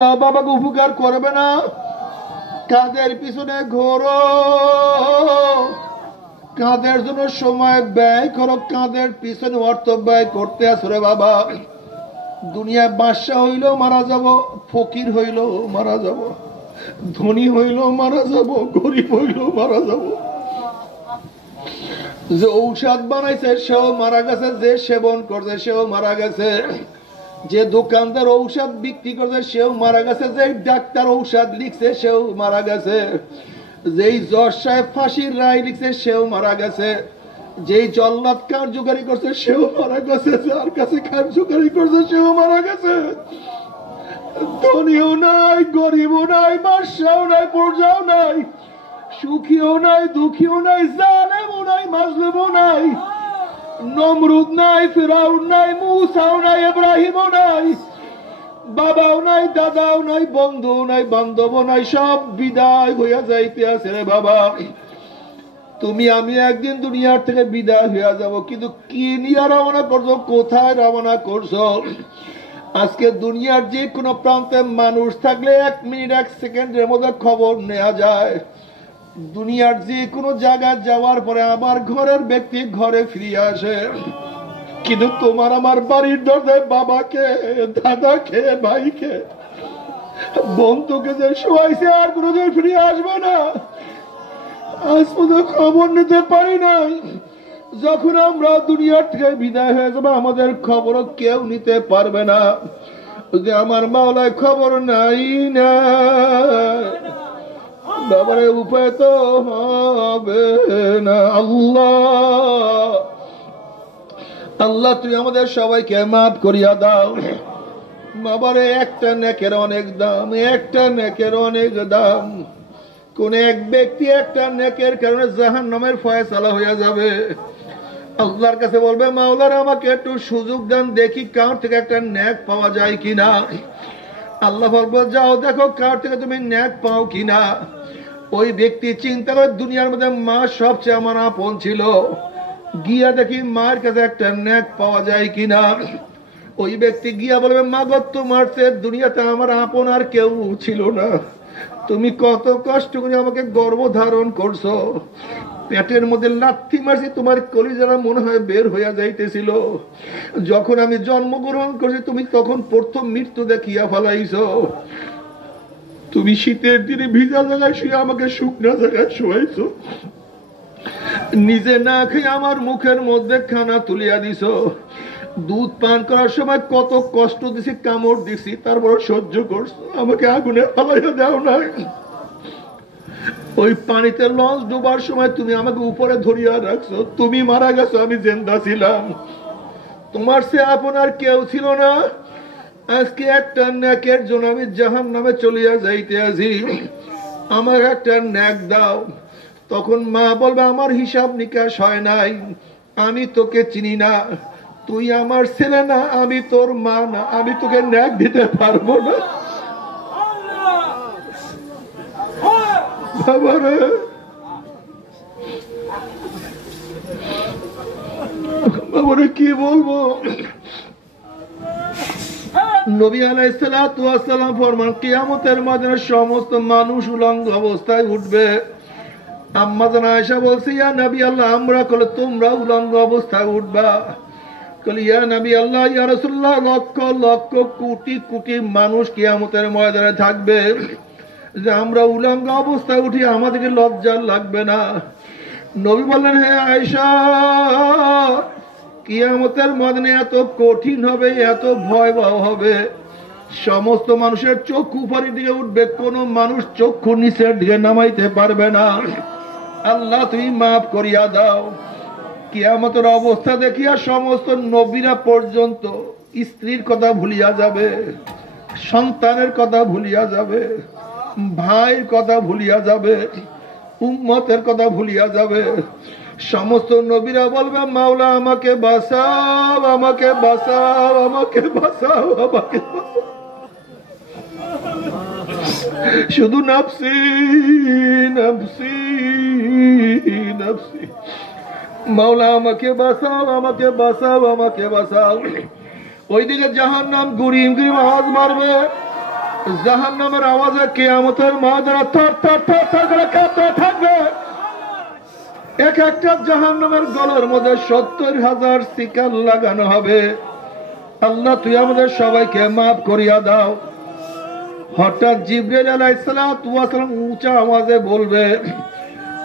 বাবাকে উপকার করবে না? কাদের পিছনে ঘোরো, কাদের জন্য সময় ব্যয় করো, কাদের পিছনে অর্থ ব্যয় করতে আসরে বাবা। দুনিয়ায় বাদশাহ হইলেও মারা যাব, ফকির হইলেও মারা যাব, ধনী হইলেও মারা যাব, গরিব হইলেও মারা যাব। যে ঔষধ বানাইছে সেও মারা গেছে, যে সেবন করছে সেও মারা গেছে, যে দোকানদার ঔষধ বিক্রি করছে সেও মারা গেছে, যে ডাক্তার ঔষধ লিখছে সেও মারা গেছে, যেই জজ সাহেব ফাঁসির রায় লিখছে সেও মারা গেছে, যেই জল্লাদ কার্যকারী করছে সেও মারা গেছে, যার কাছে কার্যকারী করছে সেও মারা গেছে। ধনীও নাই, গরিবও নাই, বাদশাও নাই, প্রজাও নাই, সুখীও নাই, দুঃখীও নাই, জালেমও নাই, মাজলুমও নাই, নমরুদ নাই, ফিরাউন নাই, মুসাও নাই, ইব্রাহিমও নাই, বাবাও নাই, দাদাও নাই, বন্ধুও নাই, বান্ধবও নাই, সব বিদায় হইয়া যাইতে আছে রে বাবা। তুমি আমি একদিন দুনিয়ার থেকে বিদায় হইয়া যাব, কিন্তু কি নিয়ে রওনা করছো, কোথায় রওনা করছো? আজকে দুনিয়ার যে কোনো প্রান্তে মানুষ থাকলে 1 মিনিট 1 সেকেন্ডের মধ্যে খবর নেওয়া যায়। দুনিয়ার যে কোনো জায়গায় যাওয়ার পরে আমার ঘরের ব্যক্তি ঘরে ফিরে আসে, কিন্তু তোমার আমার বাড়ির দরজায় বাবাকে, দাদাকে, ভাইকে, বন্ধুকে যে শোয়াইছে আর কোনোদিন ফিরে আসবে না। আজ পর্যন্ত খবর নিতে পারি নাই। যখন আমরা দুনিয়ার থেকে বিদায় হয়ে যাবো আমাদের খবরও কেউ নিতে পারবে না। যদি আমার মাওলায় খবর নাই না বাবার উপায় তো হবে না। আল্লাহ আল্লাহ তুই আমাদের সবাইকে মাফ করিয়া দাও বাবারে। একটা নেকের অনেক দাম, একটা নেকের অনেক দাম। কোন এক ব্যক্তি একটা নেকের কারণে জাহান্নামের ফয়সালা হইয়া যাবে। আল্লাহর কাছে বলবে মাওলানা আমাকে একটু সুযোগ দেন, দেখি কার থেকে একটা নেক পাওয়া যায় কিনা। আল্লাহ বলবো যাও দেখো কার থেকে তুমি নেক পাও কিনা। ওই ব্যক্তি চিন্তা করে দুনিয়ার মধ্যে মা সবচেয়ে আমার আপন ছিল, গিয়া দেখি মায়ের কাছে একটা নেক পাওয়া যায় কিনা। ওই ব্যক্তি গিয়া বলবে মা গো তোমার চেয়ে দুনিয়াতে আমার আপন আর কেউ ছিল না, তুমি কত কষ্ট করে আমাকে গর্ভ ধারণ করছো, পেটের মধ্যে লাথি মারছি তোমার কলিজারা মনে হয় বের হইয়া যাইতেছিল। যখন আমি জন্মগ্রহণ করছি তুমি তখন প্রথম মৃত্যু দেখিয়া ফেলাইছো। তুমি শীতের দিনে ভিজা জায়গায় শুয়ে আমাকে শুকনা জায়গায় শোয়াইছো, নিজে না খেয়ে আমার মুখের মধ্যে খানা তুলিয়া দিছো। দুধ পান করার সময় কত কষ্ট দিছি, কামড় দিছি, তারপর সহ্য করছো, আমাকে আগুনে ফালাইয়া দাও না। ওই পানিতে লঞ্চ ডুবার সময় তুমি আমাকে উপরে ধরিয়া রাখছো, তুমি মারা গেছো, আমি জিন্দা ছিলাম, তোমার সে আপনার কেউ ছিল না। আজকে একটা নেকের জন্য আমি জাহান্নামে চলিয়া যাইতে আছি, আমার একটা নেক দাও। তখন মা বলবে আমার হিসাব নিকাশ হয় নাই, আমি তোকে চিনি না, তুই আমার ছেলে না, আমি তোর মা না, আমি তোকে নেক দিতে পারবো না। বাবারে বাবারে কি বলবো। নবী আলাইহিস সালাতু ওয়াস সালাম ফরমান কিয়ামতের ময়দানে সমস্ত মানুষ উলঙ্গ অবস্থায় উঠবে। আম্মা জান আয়েশা বলছে ইয়া নবী আল্লাহ আমরা কলে তোমরা উলঙ্গ অবস্থায় উঠবা। কলে ইয়া নবী আল্লাহ ইয়া রাসূলুল্লাহ লক্ষ লক্ষ কোটি কোটি মানুষ কিয়ামতের ময়দানে থাকবে, যে আমরা উলঙ্গ অবস্থায় উঠি আমাদেরকে লজ্জা লাগবে না? নবী বললেন হে আয়েশা কিয়ামতের ময়দানে এত কঠিন হবে, এত ভয়াবহ হবে, সমস্ত মানুষের চক্ষু উপরের দিকে উঠবে, কোন মানুষ চক্ষু নিচের দিকে নামাইতে পারবে না। আল্লাহ তুমি মাফ করিয়া দাও। কিয়ামতের অবস্থা দেখিয়া সমস্ত নবীরা পর্যন্ত স্ত্রীর কথা ভুলিয়া যাবে, সন্তানের কথা ভুলিয়া যাবে, ভাইয়ের কথা ভুলিয়া যাবে, উম্মতের কথা ভুলিয়া যাবে। সমস্ত নবীরা বলবে মাওলা আমাকে বাঁচাও, আমাকে বাঁচাও, আমাকে বাঁচাও, আমাকে বাঁচাও। শুধু নাফসি নাফসি নাফসি, মাওলা আমাকে বাঁচাও, আমাকে বাঁচাও, আমাকে বাঁচাও। ওইদিকে জাহান্নাম গুরিম গুরিম আওয়াজ মারবে, জাহান্নামের আওয়াজে কিয়ামতের ময়দানে থর থর থর থর করে কাঁপতে থাকবে। এক একটা জাহান্নামের গলার মধ্যে 70,000 শিকল লাগানো হবে। আল্লাহ তুই আমাদের সবাইকে মাফ করিয়া দাও। হঠাৎ জিবরাইল আলাইহিস সালাম উঁচা আওয়াজে বলবে,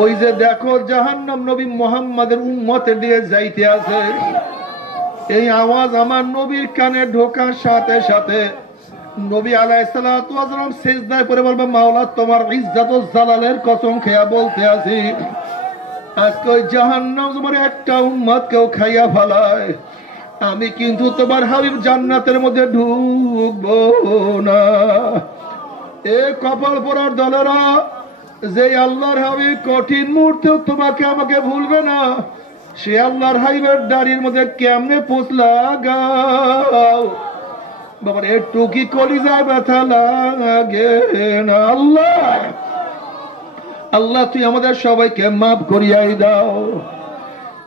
ওই যে দেখো জাহান্নাম নবী মুহাম্মাদের উম্মতের দিয়ে যাইতে আছে। এই আওয়াজ আমার নবীর কানে ঢোকার সাথে সাথে নবী আলাইহিস সালাম সিজদায় পড়ে বলবে, মাওলা তোমার ইজ্জত ও জালালের কসম খেয়া বলতে আছি, আজকে ওই জাহান্নাম তোমার একটা উম্মতকেও খাইয়া ফেলায়, আমি কিন্তু তোমার হাবিব জান্নাতের মধ্যে ঢুকবো না। এ কপাল পোড়ার দলেরা, যে আল্লাহর হাবিব কঠিন মুহূর্তেও তোমাকে আমাকে ভুলবে না, সে আল্লাহর হাবিবের দাড়ির মধ্যে কেমনে পোষ লাগাও বাবার, একটু কি কলিজায় ব্যথা লাগে না? আল্লাহ আল্লাহ তুই আমাদের সবাইকে মাফ করিয়াই দাও।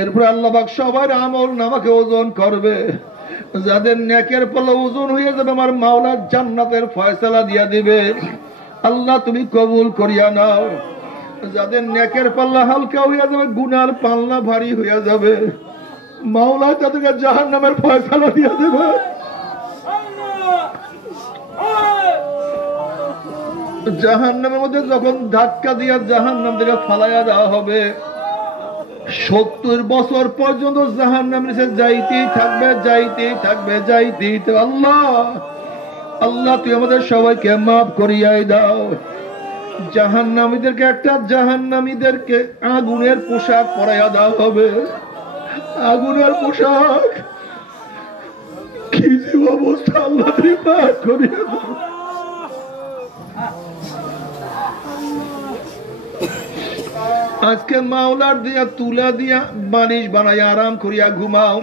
এরপর আল্লাহ পাক সবার আমল নামাকে ওজন করবে। যাদের নেকের পাল্লা ওজন হয়ে যাবে আমার মাওলা জান্নাতের ফয়সালা দিয়া দিবে। আল্লাহ তুমি কবুল করিয়া নাও। যাদের নেকের পাল্লা হালকা হইয়া যাবে, গুনার পাল্লা ভারী হইয়া যাবে, মাওলা তাদেরকে জাহান্নামের ফয়সালা দিয়া দেবে। জাহান্নামের মধ্যে যখন ধাক্কা দিয়া জাহান্নাম থেকে ফালাইয়া দেওয়া হবে, 70 বছর পর্যন্ত জাহান্নাম নিচে যাইতেই থাকবে, যাইতেই থাকবে, যাইতেই থাকবে। আল্লাহ আল্লাহ তুই আমাদের সবাইকে মাফ করিয়াই দাও। জাহান্নামীদেরকে একটা জাহান্নামীদেরকে আগুনের পোশাক পরাইয়া দেওয়া হবে, আগুনের পোশাক। কি যে অবস্থা, আল্লাহ তুই মাফ করিয়া দাও। আজকে মাওলার দিয়া তুলা দিয়া বালিশ বানাই আরাম করিয়া ঘুমাও,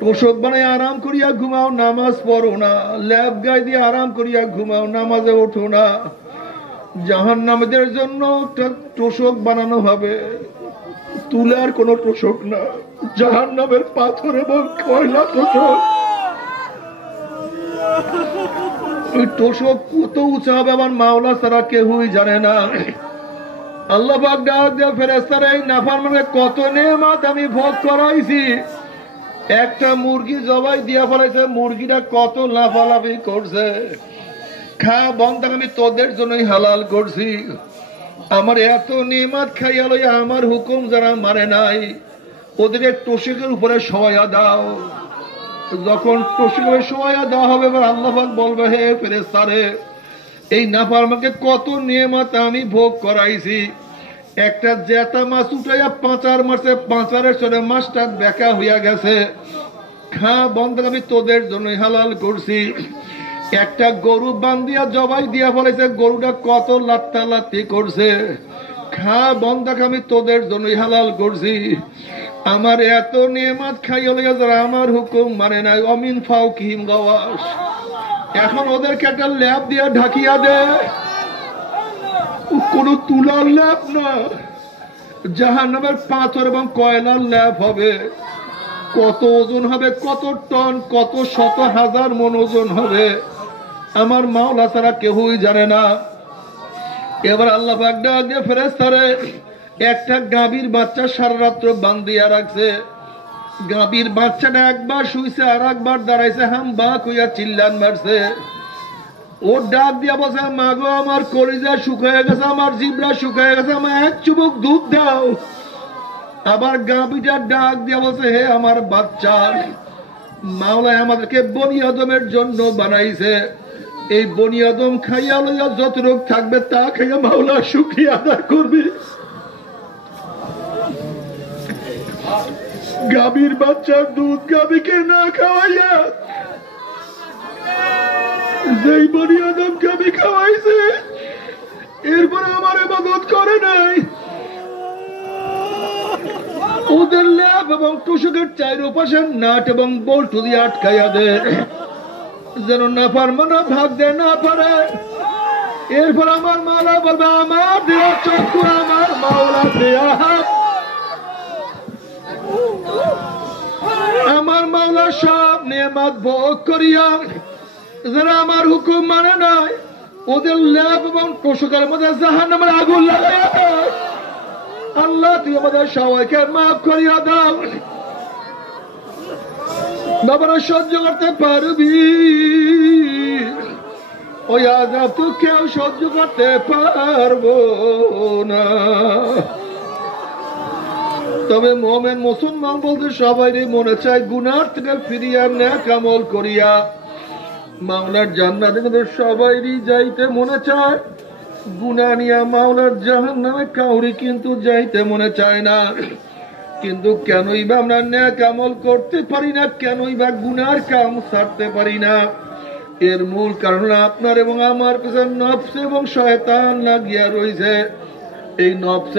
তোষক বানাই আরাম করিয়া ঘুমাও, নামাজ পড়ো না। ল্যাব গায়ে দিয়ে আরাম করিয়া ঘুমাও, নামাজে ওঠো না। জাহান্নামীদের জন্য তোষক বানানো হবে, তুলার কোন তোষক না, জাহান্নামের পাথর এবং কয়লা তোষক। ওই তোষক কত উঁচা হবে আমার মাওলা ছাড়া কেউই জানে না। আল্লাহ পাক ডাক দিয়ে ফেরেশতারা, এই নাফরমানকে কত নেয়ামত আমি ভোগ করাইছি। একটা মুরগি জবাই দিয়া ফেলাইছে, মুরগিটা কত লাফালাফি করছে। খা বন্ধ, আমি তোদের জন্যই হালাল করছি। আমার এত নেয়ামত খাইয়া লইয়া আমার হুকুম যারা মানে নাই, ওদেরকে তোষকের উপরে শোয়া দাও। যখন তোষকের শোয়া দেওয়া হবে, আল্লাহ পাক বলবে, হে ফেরেশতারে, এই নাফরমানকে কত নেয়ামত আমি ভোগ করাইছি। একটা জেতা মাছ উঠাইয়া পাঁচার মারছে, পাঁচারের চলে মাছটা বেকা হইয়া গেছে। খা বন্ধ, আমি তোদের জন্যই হালাল করছি। একটা গরু বান্ধিয়া জবাই দিয়া ফেলেছে, গরুটা কত লাত্তা লাত্তি করছে। খা বন্ধ, আমি তোদের জন্যই হালাল করছি। আমার এত নেয়ামত খাইয়া লইয়া যারা আমার হুকুম মানে নাই, অমিন ফাও কিহিম গাওয়াস। এখন ওদেরকে একটা ল্যাব দিয়া ঢাকিয়া দে, কোন তুলার ল্যাব না, জাহান্নামের পাথর এবং কয়লার ল্যাব হবে। কত ওজন হবে, কত টন, কত শত হাজার মন ওজন হবে, আমার মাওলা ছাড়া কেউই জানে না। এবার আল্লাহ পাক ডাক দিয়ে ফেরেশতারে, একটা গাভীর বাচ্চা সারা রাত্র বান্ধিয়া রাখছে। গাভীর বাচ্চাটা একবার শুইছে, আর একবার দাঁড়াইছে, হাম্বা কইয়া চিল্লান মারছে। ও ডাক দিয়া বসে, মাগো আমার কলিজা শুকায় গেছে, আমার জিব্রা শুকায় গেছে, আমার এক চুমুক দুধ দাও। আবার গাভীটা ডাক দিয়া বসে, হে আমার বাচ্চা, মাওলা আমাদেরকে বনি আদমের জন্য বানাইছে। এই বনি আদম খাইয়া লইয়া যত রোগ থাকবে তা খাইয়া মাওলা শুকরিয়া আদায় করবি। গাভীর বাচ্চার দুধ গাভীকে না খাওয়াইয়া যেই বনি আদম গাভী খাওয়াইছে, এরপরে আমার ইবাদত করে নাই। ওদের ল্যাব এবং তোষকের চারপাশে নাট এবং বল্টু দিয়ে আটকাইয়া দে, যেন নাফরমানা ভাগ দে না পারে। এরপর আমার মাওলা বলবে, আমার দেয়া চক্ষু, আমার মাওলা দেয়া হাত, আমার মাওলা সব নেয়ামত ভোগ করিয়া যারা আমার হুকুম মানে নাই ওদের ল্যাব এবং তোষকের মধ্যে জাহান্নামের আগুন লাগাইয়া দাও। আল্লাহ তুই আমাদের সবাইকে মাফ করিয়া দাও। বাবারা সহ্য করতে পারবি? ওই আযাব তো কেউ সহ্য করতে পারবো না। তবে মুমিন মুসলমান বলতে সবারই মনে চায় গুনাহ থেকে ফিরিয়া নেক আমল করিয়া মাওলার জান্নাতে কিন্তু সবারই যাইতে মনে চায়। গুনাহ নিয়া মাওলার জাহান্নামে কাউরি কিন্তু যাইতে মনে চায় না। কিন্তু কেনই বা আমরা নেক আমল করতে পারি না, কেনই বা গুনার কাম ছাড়তে পারি না? এর মূল কারণ আপনার এবং আমার পিছনে নফস এবং শয়তান লাগিয়া রয়েছে। এই নফস